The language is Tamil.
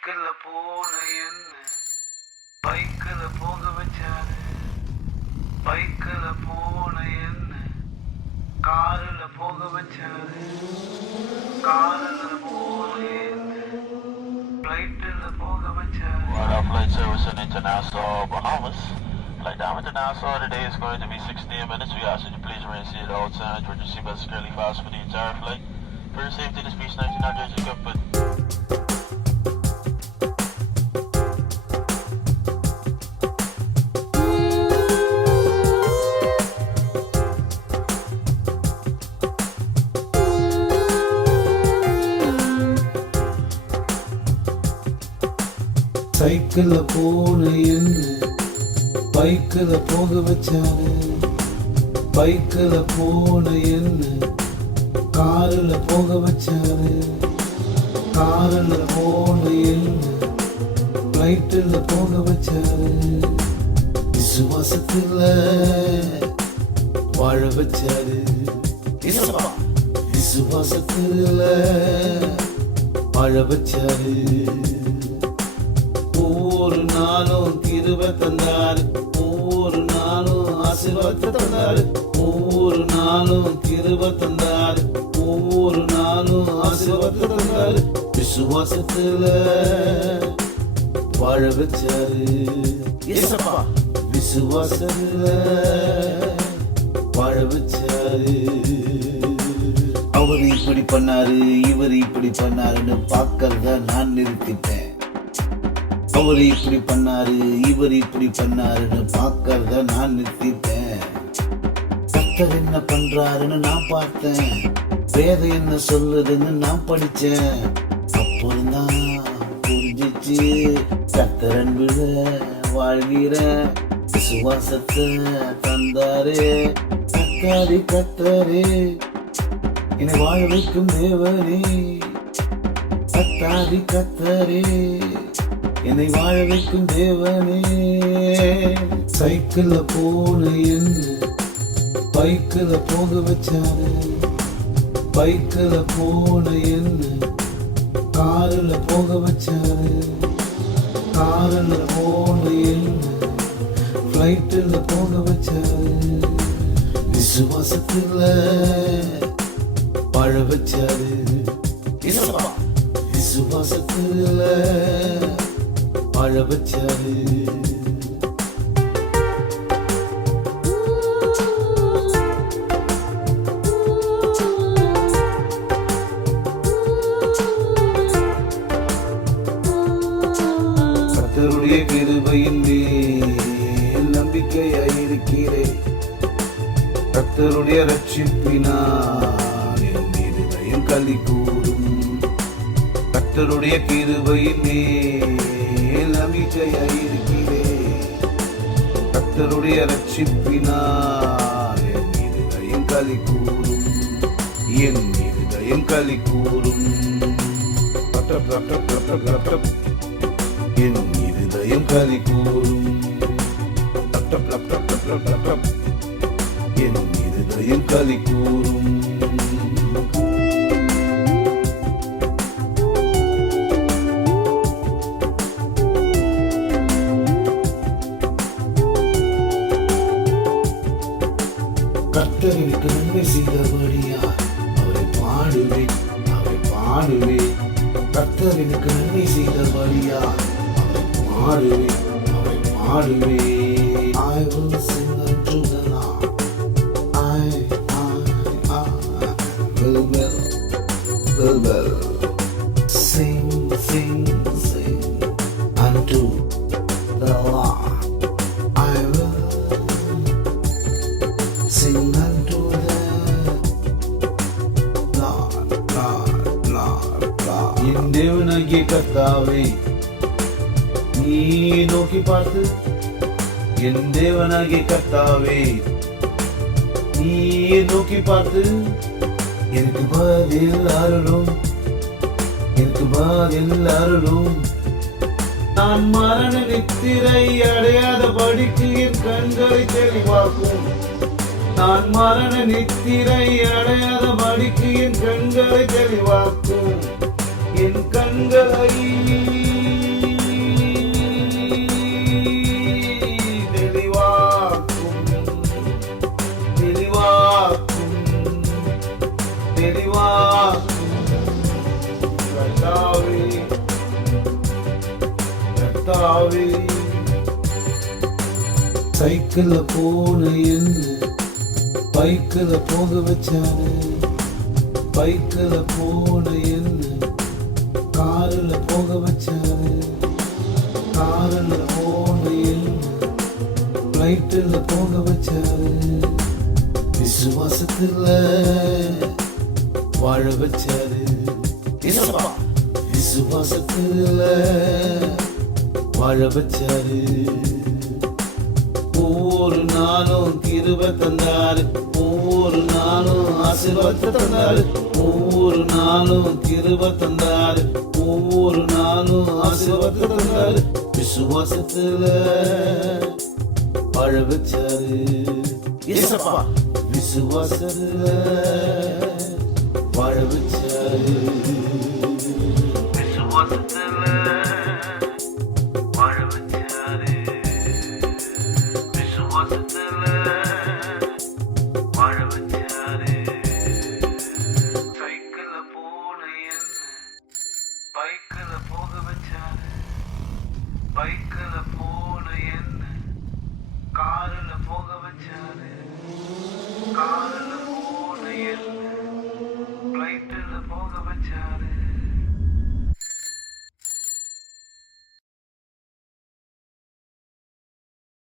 சைக்கிள்ல போன என்ன பைக்கில் போக வச்சாரு பைக்கில் போன என்ன காரில் போக வச்சாரு காரில் போன என்ன ஃப்ளைட்டில் போக வச்சாரு Right off flight service in International Bahamas. Flight down to Nassau today is going to be 16 minutes. We ask you to please remain seated outside. We're just seatbelts securely fast for the entire flight. For your safety, this speech 19 not jersey cup, சைக்கிள்ல போன என்ன பைக்கில் போக வச்சாரு. பைக்கில் போன என்ன காரில் போக வச்சாரு. காரில் போன என்ன ஃப்ளைட்டில் போக வச்சாரு. விசுவாசத்தில் வாழ வச்சாரு. விசுவாசத்தில் வாழ வச்சாரு. கிருப தந்தாரு. ஒவ்வொரு நாளும் ஆசீர்வாதத்தை தந்தாரு. ஒவ்வொரு நாளும் கிருப தந்தாரு. ஒவ்வொரு நாளும் ஆசீர்வாதத்தை தந்தாரு. விசுவாசத்துல வாழ வச்சாரு. விசுவாசத்துல வாழ வச்சாரு. அவர் இப்படி பண்ணாரு இவர் இப்படி பண்ணாருன்னு பார்க்கறத நான் நிறுத்திட்டேன். அவர் இப்படி பண்ணாரு இவர் இப்படி பண்ணாருன்னு பார்க்கறத நான் நிறுத்திட்டேன். கத்தர் என்ன பண்றாருன்னு நான் பார்த்தேன். வேத என்ன சொல்லுதுன்னு நான் படிச்சேன் அப்பொழுதுதான் புரிஞ்சிச்சு கத்தரன் விட வாழ்கிற விசுவாசத்தை தந்தாரே. கத்தாரி கத்தரே என்னை வாழ வைக்கும் தேவனே. கத்தாரி கத்தரே என்னை வாழ வைக்கும் தேவனே. சைக்கிள்ல போன என்ன பைக்கில் போக வச்சாரு. பைக்கில் போன என்ன காரில் போக வச்சாரு. காரில் போன என்ன ஃப்ளைட்டில் போக வச்சாரு. விசுவாசத்தில் வாழ வச்சாரு. விசுவாசத்தில் வாழ வச்சாரு. கத்தருடைய கிருபையின் மேல் நம்பிக்கையாயிருக்கிறேன் கர்த்தருடைய ரட்சிப்பினால் என் இருதயம் களி கூடும். கத்தருடைய கிருபையின் மேல் பிரதிஷ்டையா இருக்கிறே கர்த்தருடைய ரட்சிப்பினால் என் மீது தயம் களி கூறும் என் மீது தயம் களி கூறும் என் மீது தயம் களி கூறும் என் மீது தயம் களி கூறும் கர்த்தர் எனக்கு நன்மை செய்தபடியா அவரை பாடுவேன். அவரை பாடுவேன். கர்த்தர் எனக்கு நன்மை செய்தபடியா அவரை பாடுவேன் அவரை பாடுவேன் தேவனாகிய கர்த்தாவே நீ நோக்கி பார்த்து என் தேவனாகிய கர்த்தாவே நீ நோக்கி பார்த்து எனக்கு பதில் அருளும் எனக்கு பதில் அருளும். நான் மரண நித்திரை அடையாத படிக்கு என் கண்களை தெளிவாக்கும் நான் மரண நித்திரை அடையாத படிக்கு என் கண்களை தெளிவாக்கும் என் கண்களை. தெளிவாக்கும் தெளிவாக்கும் போன பைக்கில் போக வச்சாரு பைக்கில் போன காரில் போக வச்சாரு. காரில் போன ஃப்ளைட்டில் போக வச்சாரு. விசுவாசத்தில் வாழ வச்சாரு. விசுவாசத்தில் வாழ வச்சாரு. ஒவ்வொரு நாளும் கிருப தந்தாரு. ஒவ்வொரு நாளும் ஆசீர்வாதத்தை தந்தாரு. ஒவ்வொரு நாளும் கிருப தந்தாரு. ஒவ்வொரு நாளும் ஆசீர்வாதத்தை தந்தாரு. விசுவாசத்துல வாழ வச்சாரு. விசுவாசத்துல வாழ வச்சாரு. விசுவாசத்துல